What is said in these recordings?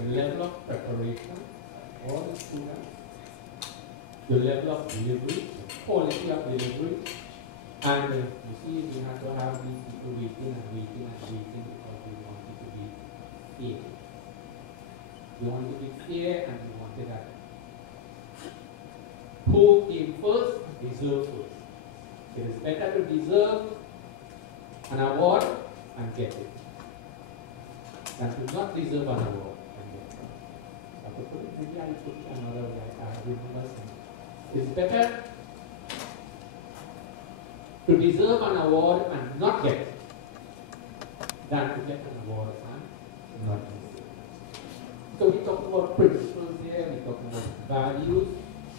the level of preparation of all the students, the level of delivery, the quality of delivery, and you see, we have to have these people waiting and waiting and waiting because we want it to be fair. We want it to be fair, and we wanted that who came first, deserve first. It is better to deserve an award and get it than to not deserve an award and get it. Maybe I put another way. I remember saying it's better to deserve an award and not get it than to get an award and not deserve it. So we talk about principles here, we talk about values,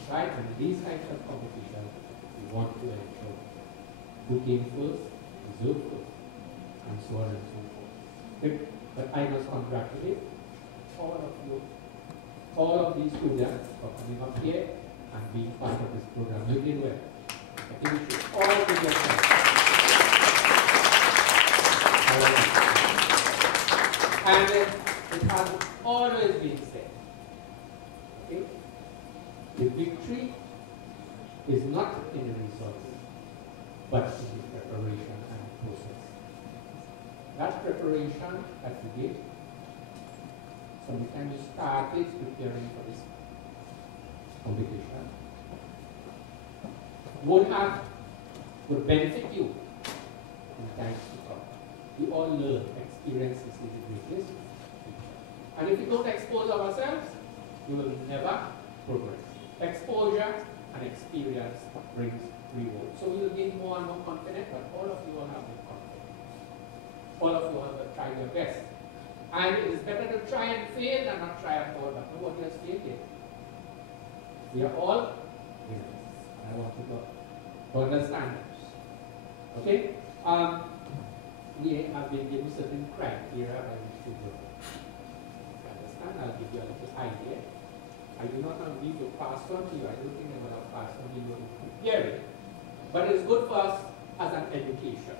right? And these kinds of competition, we want to ensure who came first, deserve first, and so on and so forth. But I must congratulate all of you, all of these students for coming up here and being part of this program. You did well. I think we should all give yourselves. And it has always been said, okay? The victory is not in the results, but in the preparation and the process. That preparation that we did, so we can start preparing for this competition, would benefit you in times to come. We all learn. Experiences is the greatest. And if we don't expose ourselves, we will never progress. Exposure and experience brings reward. So we will gain more and more confidence, but all of you will have the confidence. All of you will have to try your best. And it is better to try and fail than not try at all, but nobody has failed yet. We are all winners. I want you to understand this. Okay? We have been given certain criteria by which to work. Understand? I'll give you a little idea. I do not want to pass on to you. I don't think I'm going to pass on to you to hear it. But it's good for us as an education.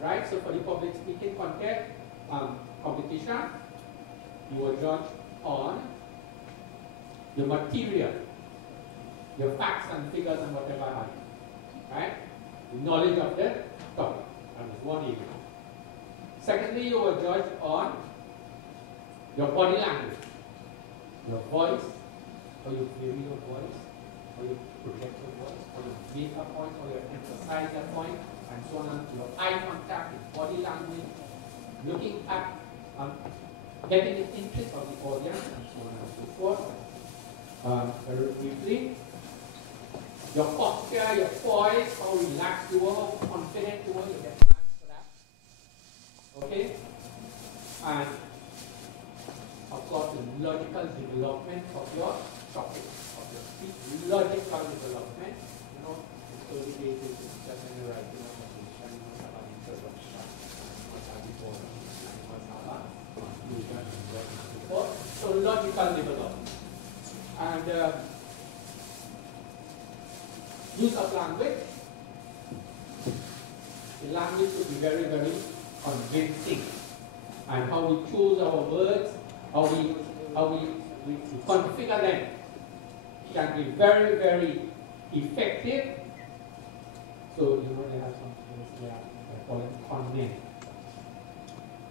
Right? So for the public speaking contest, competition, you will judge on the material, your facts and figures and whatever have you. Right? The knowledge of the topic. That is one area. Secondly, you will judge on your body language, your voice, how you vary your voice, how you project your voice, how you make a point, how you emphasize a point, and so on. Your eye contact, your body language, looking at, getting the interest of the audience, and so on and so forth. Very briefly, your posture, your poise, how relaxed you are, how confident you are, you get marks for that. Okay? And of course, the logical development of your topic, of your speech, logical development. You know, in 30 days, it's just when you're writing a presentation, you must have an introduction, you must have the body, you must have a conclusion, and so on and so forth. So, logical development. And use of language. The language should be very, very convincing. And how we choose our words, how we configure them can be very, very effective. So, you know, they have some things there, they call it conning.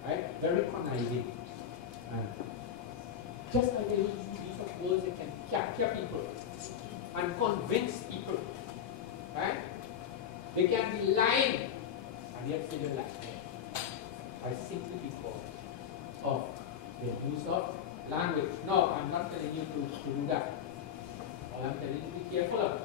Right? Very conniving. And just like they use of words, they can capture people and convince people. Right? They can be lying and yet say they lie. I simply because of the use of language. No, I'm not telling you to do that. All I'm telling you to be careful of.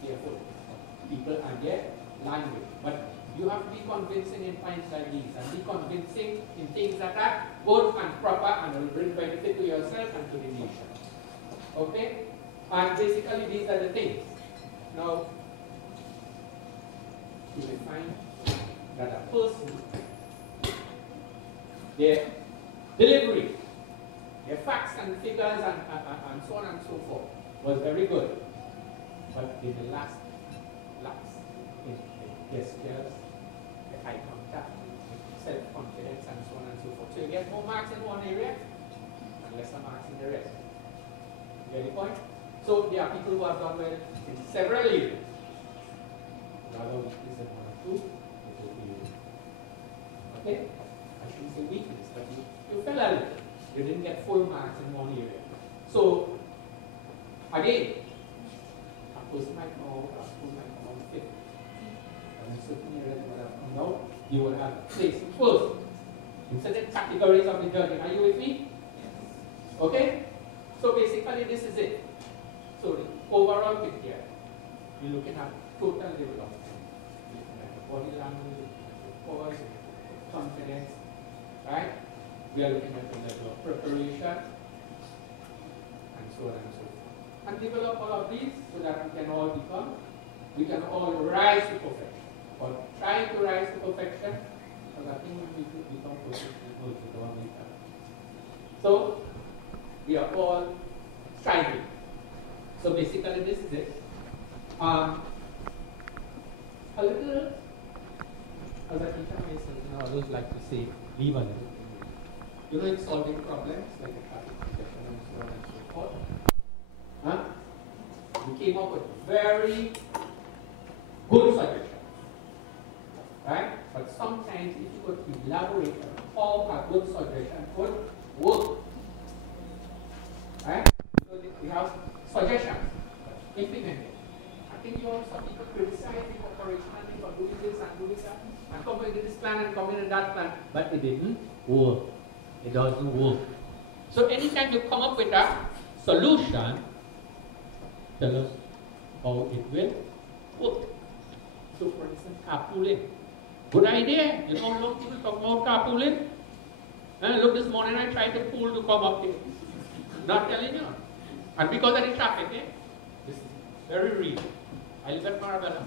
Be careful of people and their language. But you have to be convincing in times like these, and be convincing in things that are good and proper and will bring benefit to yourself and to the nation. Okay? And basically these are the things. Now, you will find that a person, their delivery, their facts and figures and so on and so forth was very good. But in the last in the gestures, the eye contact, the self-confidence and so on and so forth. So you get more marks in one area and So there are people who have done well in several areas. Rather weakness in one or two, it will be okay. I shouldn't say weakness, but you fell a little. You didn't get full marks in one area. So again, a person might come out, a school might come out fifth. And in certain areas you would have come out, you would have placed first. In certain categories of the judging. Are you with me? Okay? So basically this is it. So the overall picture, we're looking at total development. We're looking at the body language, the pause, confidence, right? We are looking at the level of preparation, and so on and so forth. And develop all of these so that we can all rise to perfection. Or try to rise to perfection, because I think when we become perfect, we go to our maker. So, we are all striving. So basically this is it. A little, as a teacher myself, I always like to say, leave a little. You know, in solving problems, like a traffic congestion and so on and so forth, we came up with very good suggestions. Right? But sometimes if you could elaborate on how a good suggestion could work. Right? So we have suggestions, but implemented. I think you also people criticize the corporation and think of doing this and doing that, and come in this plan and come in that plan, but it didn't work. It doesn't work. So anytime you come up with a solution, tell us how it will work. So for instance, carpooling. Good idea. You know, a lot of people talk about carpooling. And look, this morning I tried to pull to come up here. Not telling you. And because of the traffic, this is very real. I live at Marabella.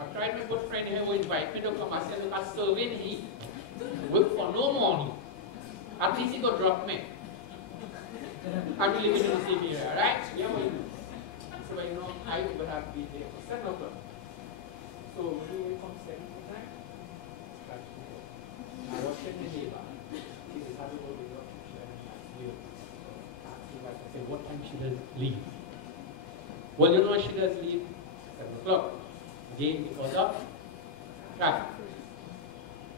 I've tried my good friend here who invited me to come. I said, look, I'm serving heat. Work for no money. At least he could drop me. I'm living in the same area, right? Yeah, what you do? So, you know, I would have to be there for 7 o'clock. So, we will come 7 o'clock. I was in the neighbor. He said, how do you go to your teacher? I said, what time she does leave? Well, you know, she does leave 7 o'clock. Again, because of traffic.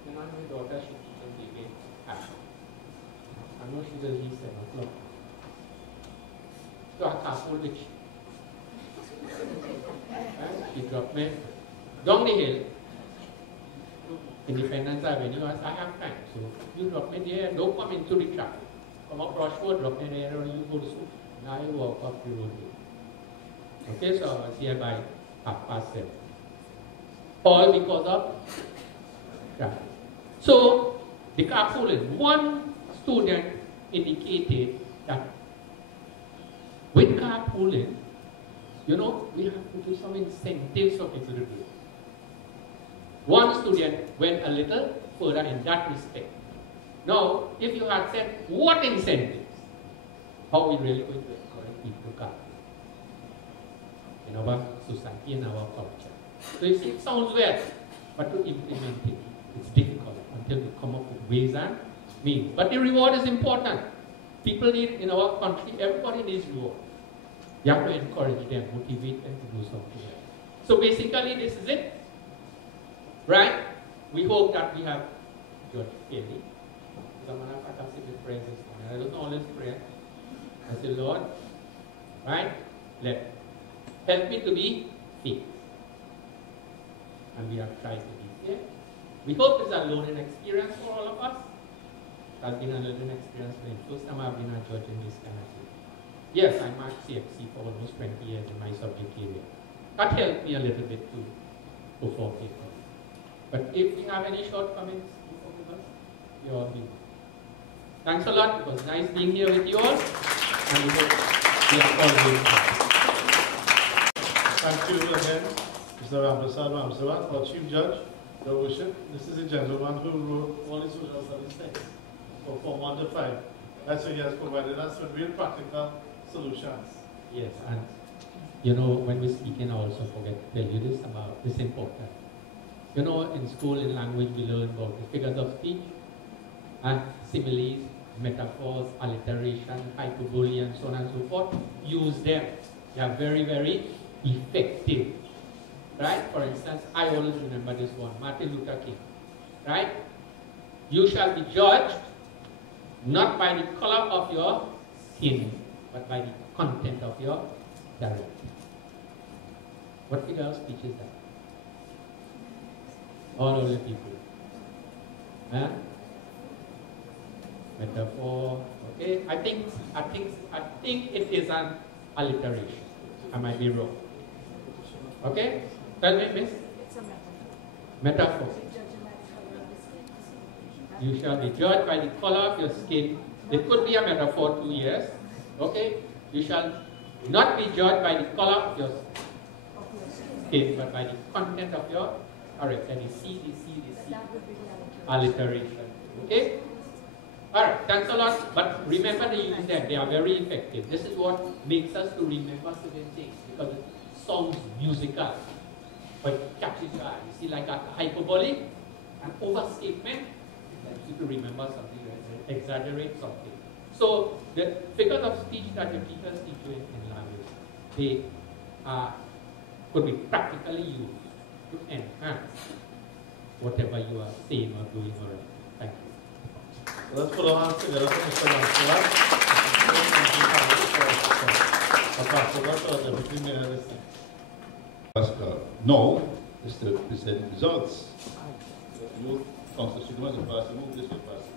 Then my daughter, she teaches the game after. I know she does leave 7 o'clock. So I can't hold it. She dropped me down the hill. Independence Avenue, I have time. So you drop me there, don't come into the traffic. Come across road, drop me there, or you go to school. Now you walk up the road. Okay, so I was here by 7:30. All because of traffic. So the carpooling, one student indicated that with carpooling, you know, we have to do some incentives for people to do it. One student went a little further in that respect. Now, if you had said, what incentives? How are we really going to encourage people to carpool in our society, in our culture? So you see, it sounds weird, but to implement it, it's difficult until we come up with ways and means. But the reward is important. People need, in our country, everybody needs reward. You have to encourage them, motivate them to do something else. So basically, this is it. Right? We hope that we have Judge Kelly. As a matter of fact, I'm sitting with friends this morning. I don't always pray. I say, Lord, right? Help me to be faith. And we have tried to be faith. We hope it's a learning experience for all of us. It has been a learning experience for me. First time I've been a judge in this kind of thing. Yes, I marked CFC for almost 20 years in my subject area. That helped me a little bit to go for paper. But if we have any shortcomings, forgive us. You all be. Thanks a lot. It was nice being here with you all. And we hope we are all doing well. Thank you again, Mr. Ramprasad, our Chief Judge, Your Worship. This is a gentleman who wrote all his social studies texts for Form 1 to 5. That's why he has provided us with real practical solutions. Yes, and you know, when we're speaking, I also forget to tell you this about this important. You know, in school, in language, we learn about the figures of speech, and similes, metaphors, alliteration, hyperbole, and so on and so forth. Use them. They are very, very effective. Right? For instance, I always remember this one, Martin Luther King. Right? You shall be judged not by the color of your skin, but by the content of your character. What figure of speech is that? All of the people. Huh? Metaphor. Okay? I think it is an alliteration. I might be wrong. Okay? Tell me, miss. It's a metaphor. Metaphor. You shall be judged by the color of your skin. It could be a metaphor too, yes. Okay? You shall not be judged by the color of your skin, but by the content of your character. The C. Alliteration. Okay? Alright, thanks a lot. But remember to use them. They are very effective. This is what makes us to remember certain things, because it sounds musical, but it catches your eye. You see, like a hyperbole, an overstatement, you to remember something, exaggerate something. So the figures of speech that your teachers teach you in language, they could be practically used to enhance whatever you are saying or doing already. Thank you. Let's put our hands together for Mr. No, is to present results. You constitute as a person, move this person.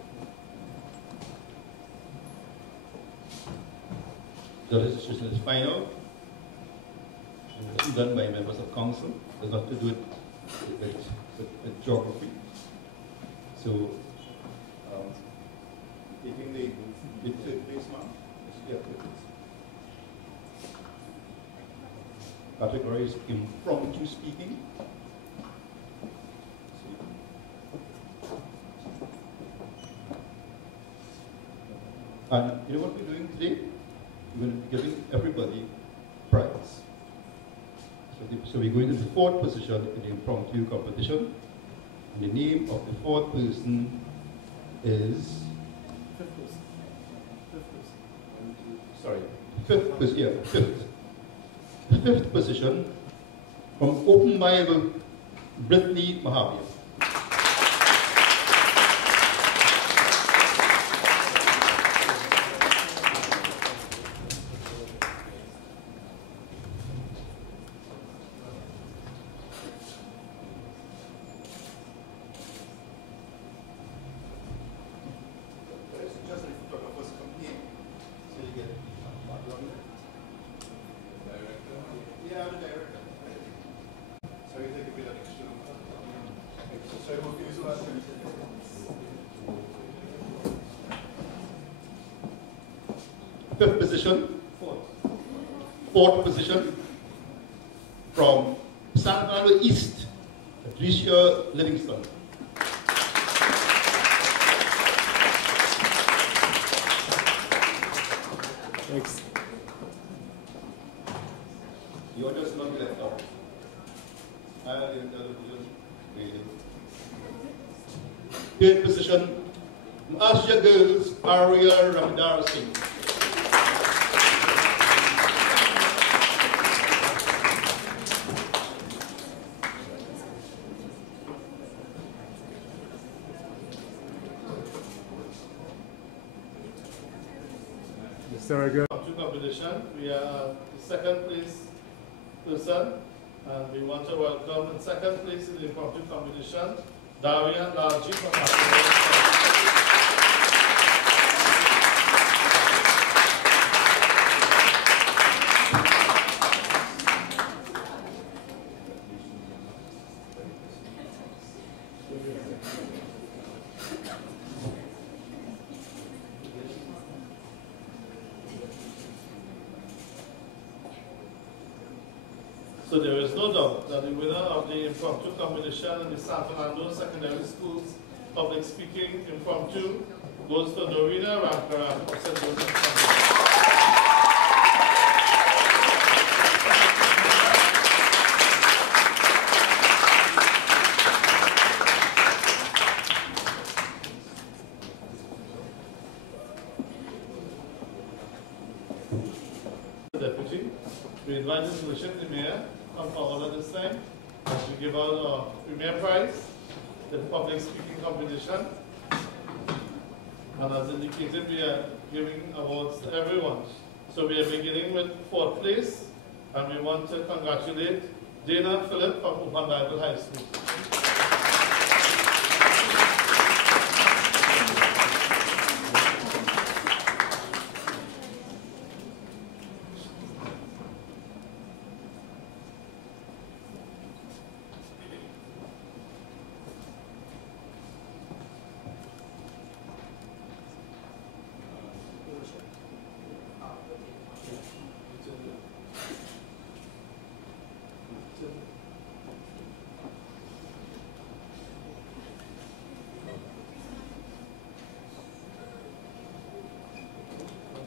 The registration is final. It's done by members of council. It has not to do with geography. So, taking the third place, ma'am. Category is impromptu speaking. And you know what we're doing today? We're going to be giving everybody prize. So we're going to the fourth position in the impromptu competition. And the name of the fourth person is... Fifth position from Open Bible, Brittany Mahavir. Fifth position, fourth position from San Fernando East, Patricia Livingston. Thanks. You're just not left out. Third position, Asya Girls, Aria Ramdar Singh. Very good. Competition. We are the second place person, and we want to welcome in second place in the impromptu competition, Darian Larji from So there is no doubt that the winner of the impromptu competition in the San Fernando Secondary Schools Public Speaking Impromptu goes to Dorina Ramkaran of St. Joseph. deputy. We invite his worship, the mayor, come forward at this time as we give out our premier prize, the public speaking competition. And as indicated, we are giving awards to everyone. So we are beginning with 4th place, and we want to congratulate Dana Phillip from Open Bible High School.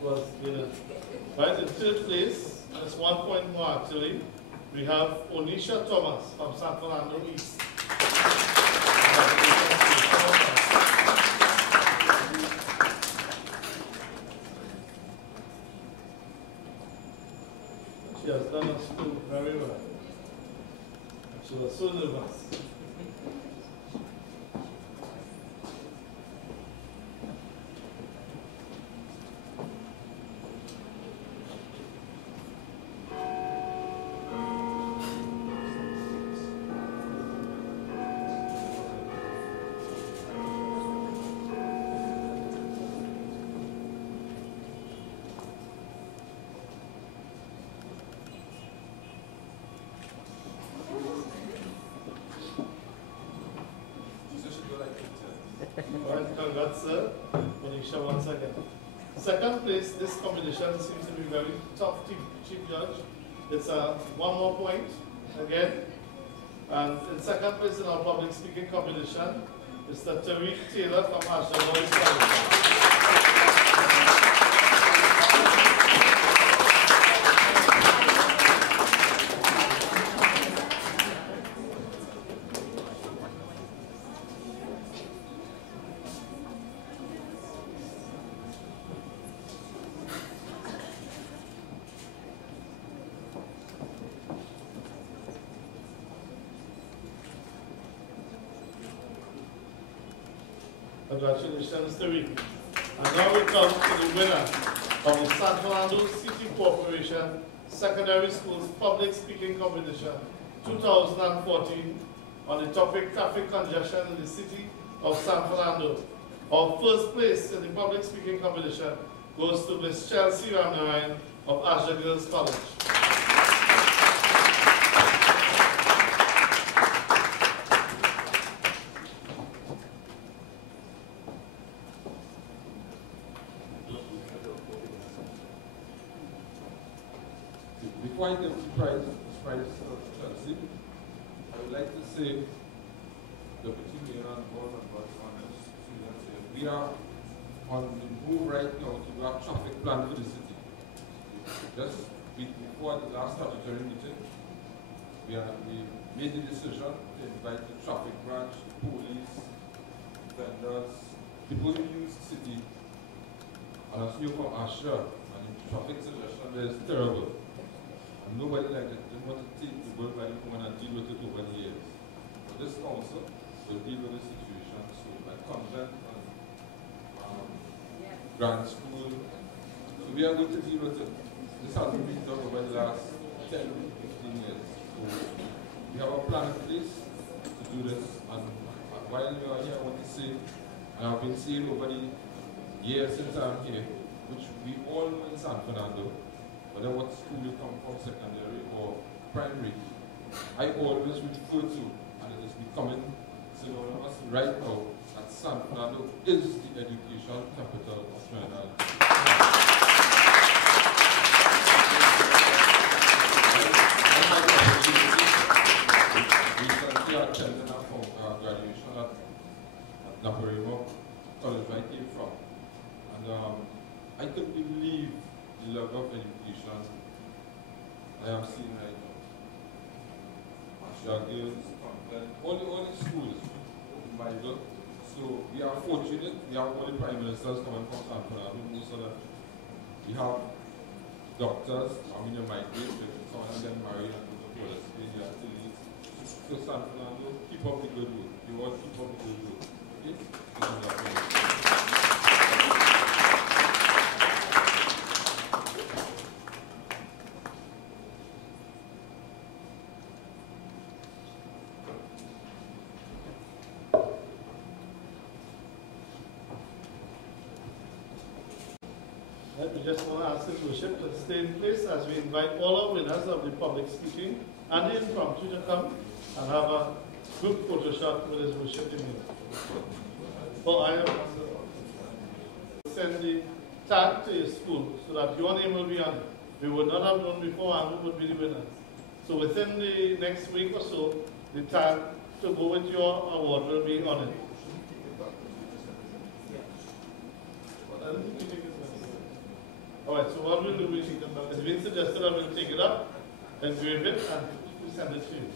Was given. Right, in 3rd place, and it's 1 point more actually, we have Onisha Thomas from San Fernando East. She has done her school very well. She was so nervous. Alright, congrats, sir. Onisha once again. 2nd place, this competition seems to be very tough, Chief Judge. It's a 1 more point again. And in 2nd place in our public speaking competition, Mr. Tariq Taylor from Hollis College. Congratulations, Tariq. And now we come to the winner of the San Fernando City Corporation Secondary Schools Public Speaking Competition 2014 on the topic traffic congestion in the city of San Fernando. Our 1st place in the public speaking competition goes to Miss Chelsea Ramnarayan of Asher Girls College. Before I give the prize to Chelsea, I would like to say, Deputy Mayor and Board members on this students here, we are on the move right now to do a traffic plan for the city. Just before the last statutory meeting, we made the decision to invite the traffic branch, police, vendors, people who use the city, and as you from Asher, and the traffic situation there is terrible. And nobody like it didn't want to take the world by come and deal with it over the years. But this council will deal with the situation. So by convent and grand school, so we are going to deal with it. This has been done over the last 10, 15 years. So we have a plan in place to do this. And while we are here, I want to say, and I've been saying over the years since I'm here, which we all know in San Fernando, whether what school you come from, secondary or primary, I always refer to, and it is becoming synonymous right now, that San Fernando is the education capital of Trinidad. Recently I attended our graduation at Naparima College where I came from, and I couldn't believe the level of education I am seeing right now. Asher Girls, all the schools, Bible. So we are fortunate, we have all the prime ministers coming from San Fernando, most of them. We have doctors, you migrate, some of them marry and go to Hollis, you have to leave. So San Fernando, keep up the good work. You all keep up the good work. Okay? This is our plan. We just want to ask the worship to stay in place as we invite all our winners of the public speaking and the impromptu to come and have a group photo shot with his worship in here. Well, I have send the tag to your school so that your name will be on it. We would not have known before and who would be the winners. So within the next week or so, the tag to go with your award will be on it. All right, so what we'll do is, it's been suggested that we'll take it up, engrave it, and we'll send it to you.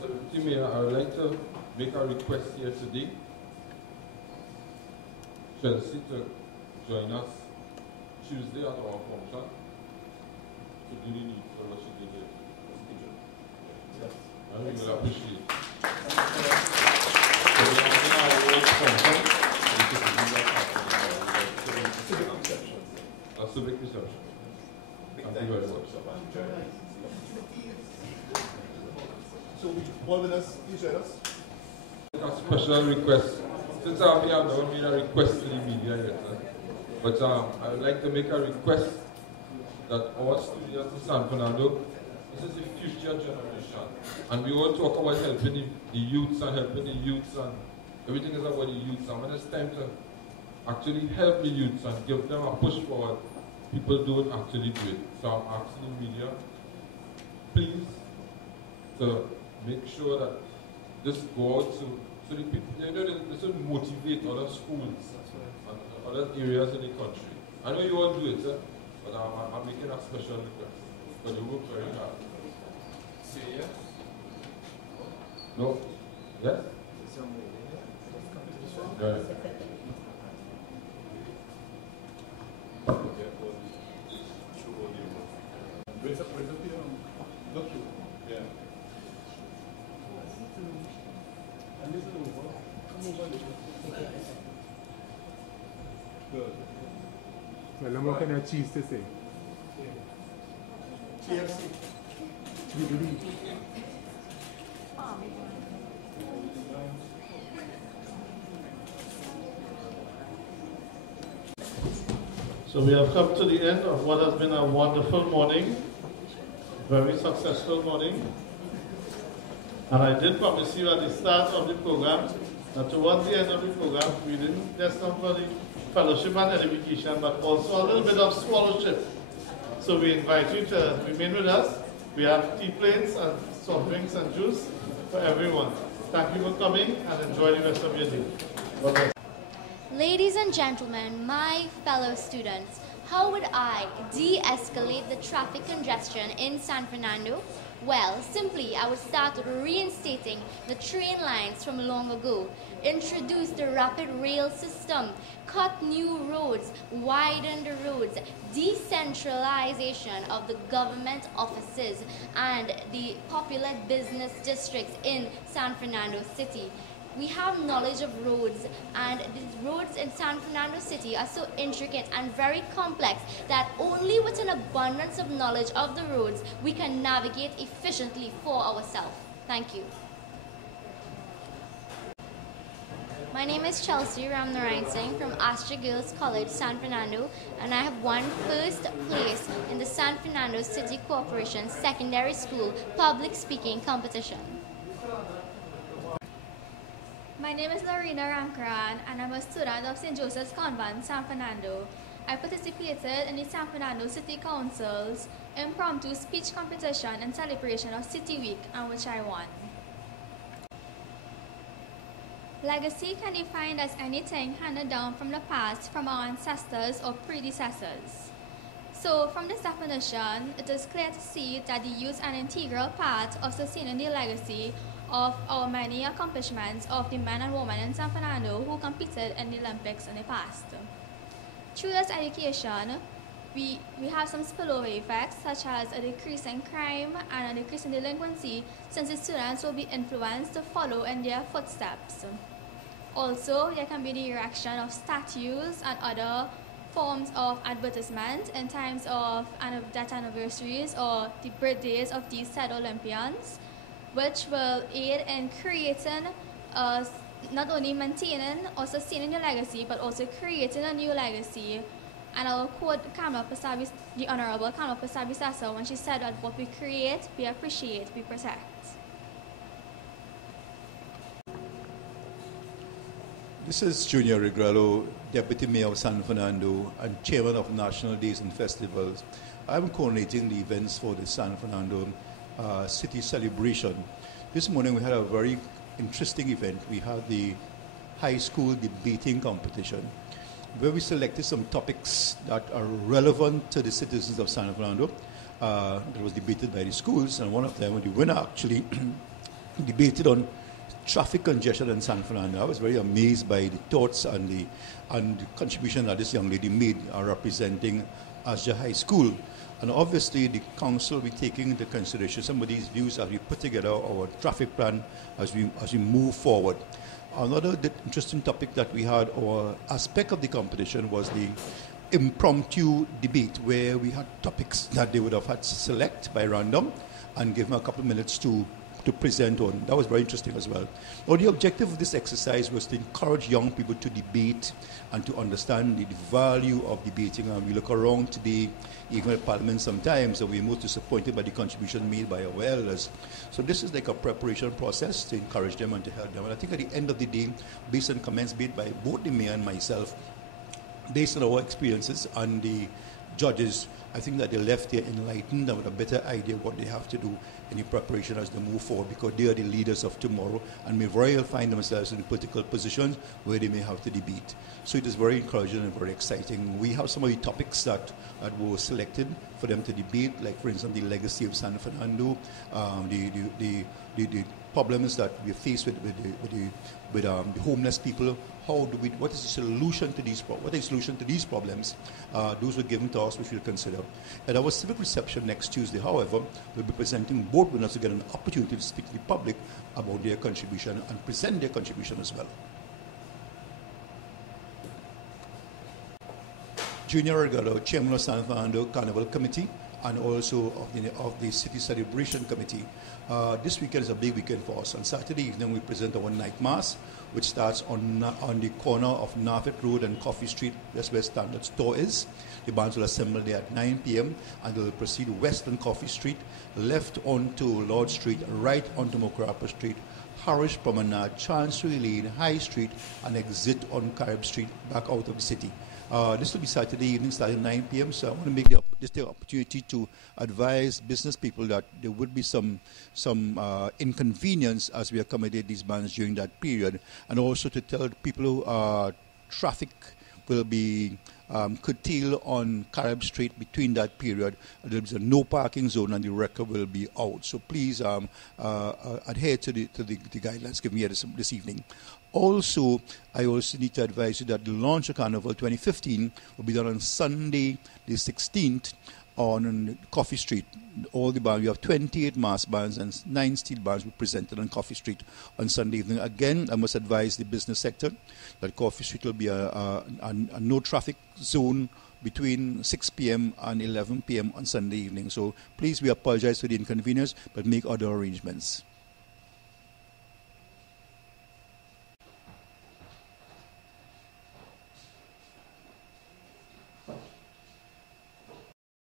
So, Deputy Mayor, I would like to make a request here today. Chelsea to join us Tuesday at our function to do the need for what she did here. Yes. I really will appreciate it. A civic reception. Thank you very much. So, what will us, you join us? A special request. Since we have not made a request to the media yet, but I would like to make a request that our students in San Fernando, this is the future generation, and we all talk about helping the youths and everything is about the youths, and when it's time to actually help the youths and give them a push forward, people don't actually do it. So I'm asking the media, please, to make sure that this go out so the people, this will motivate other schools and other areas in the country. I know you all do it, but I'm making a special request, because you work very hard. Say yes? No? Yes? Right. Raise up here. Look through. Yeah. And this is over. Come over a little. Good. Well, I'm not going to cheese to say. TFC. So we have come to the end of what has been a wonderful morning, very successful morning. And I did promise you at the start of the program that towards the end of the program, we didn't just come for the fellowship and edification, but also a little bit of swallowship. So we invite you to remain with us. We have tea plates and soft drinks and juice for everyone. Thank you for coming and enjoy the rest of your day. Bye-bye. Ladies and gentlemen, my fellow students, how would I de-escalate the traffic congestion in San Fernando? Well, simply I would start with reinstating the train lines from long ago, introduce the rapid rail system, cut new roads, widen the roads, decentralization of the government offices and the popular business districts in San Fernando City. We have knowledge of roads, and the roads in San Fernando City are so intricate and very complex that only with an abundance of knowledge of the roads we can navigate efficiently for ourselves. Thank you. My name is Chelsea Ramnarayan Singh from Astra Girls College, San Fernando, and I have won first place in the San Fernando City Corporation Secondary School Public Speaking Competition. My name is Lorena Ramkaran and I'm a student of St. Joseph's Convent, San Fernando. I participated in the San Fernando City Council's impromptu speech competition in celebration of City Week, and which I won. Legacy can be defined as anything handed down from the past from our ancestors or predecessors. So from this definition, it is clear to see that the youth is an integral part of sustaining the legacy of our many accomplishments of the men and women in San Fernando who competed in the Olympics in the past. through this education, we have some spillover effects such as a decrease in crime and a decrease in delinquency, since the students will be influenced to follow in their footsteps. Also, there can be the erection of statues and other forms of advertisement in times of death anniversaries or the birthdays of these said Olympians, which will aid in creating, not only maintaining or sustaining the legacy, but also creating a new legacy. And I'll quote the Honorable Kamala Pasabi-Sassa when she said that what we create, we appreciate, we protect. This is Junior Regrado, Deputy Mayor of San Fernando and Chairman of National Days and Festivals. I'm coordinating the events for the San Fernando City Celebration. This morning we had a very interesting event. We had the high school debating competition, where we selected some topics that are relevant to the citizens of San Fernando. That was debated by the schools, and one of them, the winner actually, debated on traffic congestion in San Fernando. I was very amazed by the thoughts and the contribution that this young lady made representing Asja High School. And obviously the council will be taking into consideration some of these views as we put together our traffic plan as we move forward. Another interesting topic that we had, or aspect of the competition, was the impromptu debate, where we had topics that they would have had to select by random and give them a couple of minutes to present on. That was very interesting as well. Now, the objective of this exercise was to encourage young people to debate and to understand the value of debating. And we look around today, even at Parliament sometimes, and we're most disappointed by the contribution made by our elders. So this is like a preparation process to encourage them and to help them. And I think at the end of the day, based on comments made by both the mayor and myself, based on our experiences and the judges, I think that they left here enlightened and with a better idea of what they have to do in the preparation as they move forward, because they are the leaders of tomorrow and may very well find themselves in political positions where they may have to debate. So it is very encouraging and very exciting. We have some of the topics that were selected for them to debate, like for instance the legacy of San Fernando, the problems that we face with the homeless people. What is the solution to these problems? What is the solution to these problems? Those were given to us, which we'll consider. At our civic reception next Tuesday, however, we'll be presenting board winners to get an opportunity to speak to the public about their contribution and present their contribution as well. Junior Regalo, Chairman of San Fernando Carnival Committee, and also of the City Celebration Committee. This weekend is a big weekend for us. On Saturday evening, we present our night mass, which starts on the corner of Narfit Road and Coffee Street. That's where Standard Store is. The bands will assemble there at 9 p.m. and they'll proceed west on Coffee Street, left onto Lord Street, right onto Mokrapa Street, Harris Promenade, Chancery Lane, High Street, and exit on Carib Street back out of the city. This will be Saturday evening starting at 9 p.m. So I want to make just the opportunity to advise business people that there would be some inconvenience as we accommodate these bands during that period, and also to tell people who traffic will be curtailed on Carib Street between that period. There is a no parking zone and the record will be out. So please adhere to the guidelines given here this evening. Also, I also need to advise you that the launch of Carnival 2015 will be done on Sunday, the 16th, on Coffee Street. All the bands, we have 28 mass bands and 9 steel bands will be presented on Coffee Street on Sunday evening. Again, I must advise the business sector that Coffee Street will be a no traffic zone between 6 p.m. and 11 p.m. on Sunday evening. So please, we apologize for the inconvenience, but make other arrangements.